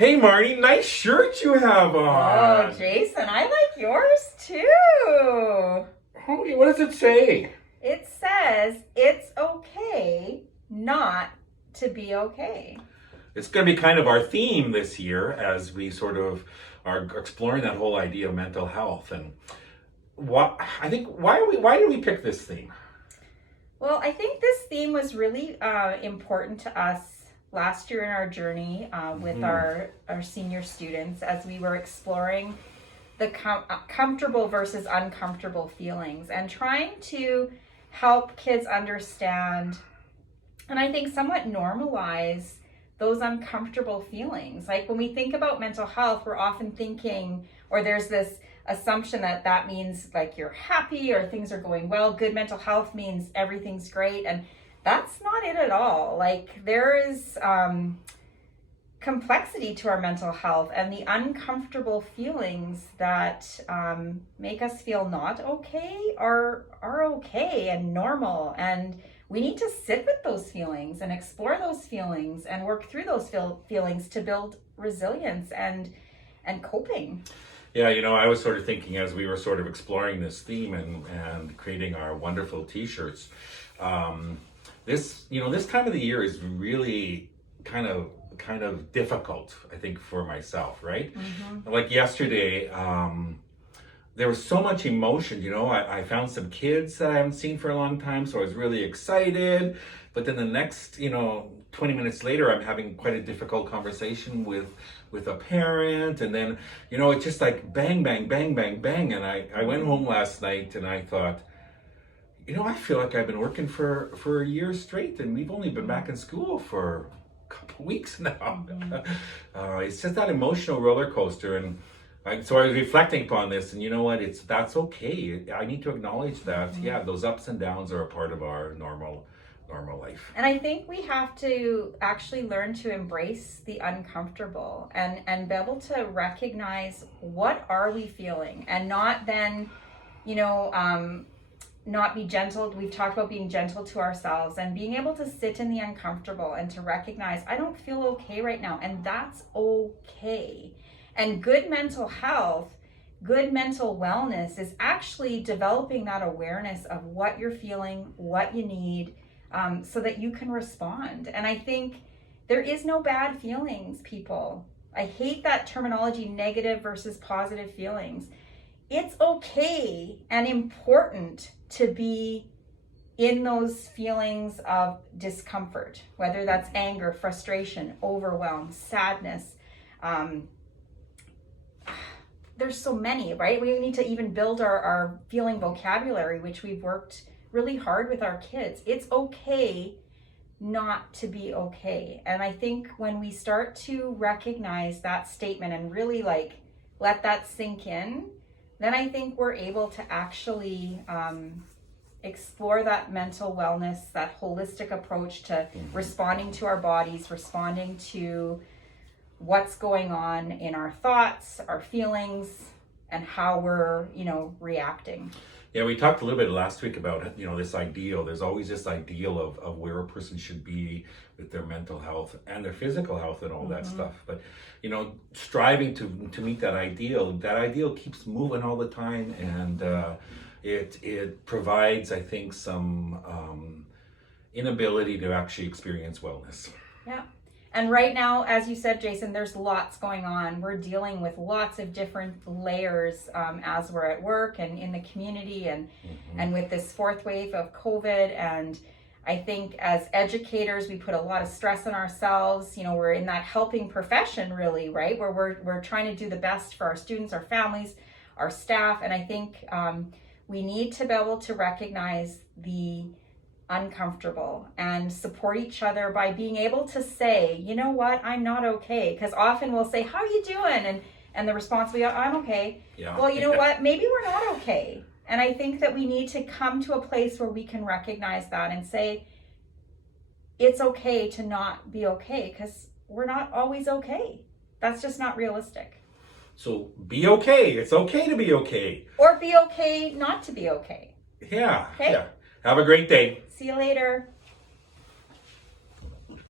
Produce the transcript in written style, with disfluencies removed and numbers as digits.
Hey Marty, nice shirt you have on. Oh, Jason, I like yours too. Holy, what does it say? It says it's okay not to be okay. It's going to be kind of our theme this year as we sort of are exploring that whole idea of mental health. And why did we pick this theme? Well, I think this theme was really important to us last year in our journey with our senior students as we were exploring the comfortable versus uncomfortable feelings and trying to help kids understand and I think somewhat normalize those uncomfortable feelings. Like when we think about mental health, we're often thinking, or there's this assumption that means like you're happy or things are going well. Good mental health means everything's great. And that's not it at all. Like there is complexity to our mental health, and the uncomfortable feelings that make us feel not okay are okay and normal. And we need to sit with those feelings and explore those feelings and work through those feelings to build resilience and coping. Yeah, I was sort of thinking as we were sort of exploring this theme and creating our wonderful t-shirts, this time of the year is really kind of difficult, I think, for myself, right? Mm-hmm. Like yesterday, there was so much emotion, I found some kids that I haven't seen for a long time, so I was really excited. But then the next, 20 minutes later, I'm having quite a difficult conversation with a parent. And then, it's just like bang, bang, bang, bang, bang. And I went home last night and I thought, I feel like I've been working for a year straight and we've only been back in school for a couple weeks now. Mm-hmm. It's just that emotional roller coaster. And so I was reflecting upon this, and you know what? That's okay. I need to acknowledge that. Mm-hmm. Yeah, those ups and downs are a part of our normal life. And I think we have to actually learn to embrace the uncomfortable and be able to recognize what are we feeling, and not then, not be gentle. We've talked about being gentle to ourselves and being able to sit in the uncomfortable and to recognize I don't feel okay right now, and that's okay. And good mental health, good mental wellness is actually developing that awareness of what you're feeling, what you need, so that you can respond. And I think there is no bad feelings, people. I hate that terminology, negative versus positive feelings. It's okay and important to be in those feelings of discomfort, whether that's anger, frustration, overwhelm, sadness. There's so many, right? We need to even build our feeling vocabulary, which we've worked really hard with our kids. It's okay not to be okay. And I think when we start to recognize that statement and really let that sink in, then I think we're able to actually explore that mental wellness, that holistic approach to responding to our bodies, responding to what's going on in our thoughts, our feelings, and how we're, reacting. Yeah, we talked a little bit last week about, this ideal. There's always this ideal of where a person should be with their mental health and their physical health and all that stuff. But, striving to meet that ideal keeps moving all the time. And it provides, I think, some inability to actually experience wellness. Yeah. And right now, as you said, Jason, there's lots going on. We're dealing with lots of different layers as we're at work and in the community and with this fourth wave of COVID. And I think as educators, we put a lot of stress on ourselves. We're in that helping profession, really, right? Where we're trying to do the best for our students, our families, our staff. And I think we need to be able to recognize the uncomfortable and support each other by being able to say, you know what, I'm not okay. Because often we'll say, how are you doing? And the response will be, I'm okay. Yeah. Well, you know what, maybe we're not okay. And I think that we need to come to a place where we can recognize that and say, it's okay to not be okay, because we're not always okay. That's just not realistic. So be okay. It's okay to be okay. Or be okay not to be okay. Yeah. Okay? Yeah. Have a great day. See you later.